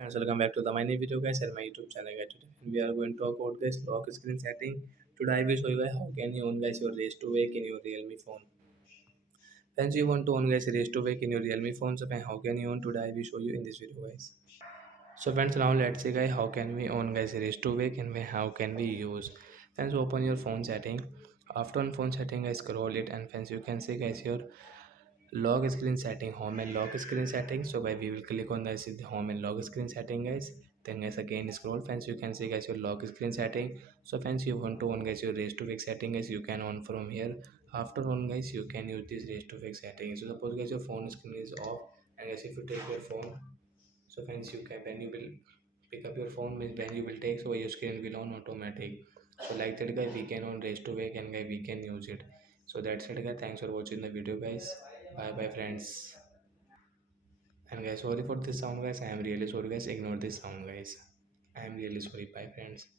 And so welcome back to the my new video guys and my YouTube channel guys. Today we are going to talk about guys lock screen setting. Today I will show you guys how can you on guys your race to wake in your Realme phone. Friends, you want to on guys race to wake in your Realme phone, so friend, how can you on today I will show you in this video guys. So friends, now let's see guys how can we on guys race to wake and how can we use. Friends, open your phone setting. After on phone setting guys, scroll it, and friends you can see guys your lock screen setting, home and lock screen setting. So guys we will click on this the home and lock screen setting guys. Then guys again scroll, friends you can see guys your lock screen setting. So friends, you want to on guys your raise to wake setting guys, you can on from here. After on guys you can use this raise to wake setting. So suppose guys your phone screen is off, and guys if you take your phone, so friends you can, when you will pick up your phone means when you will take, so your screen will on automatic. So like that guys we can on raise to wake and guys we can use it. So that's it guys, thanks for watching the video guys. Bye bye friends. And guys, sorry for this sound guys, I am really sorry guys, ignore this sound guys. I am really sorry. Bye friends.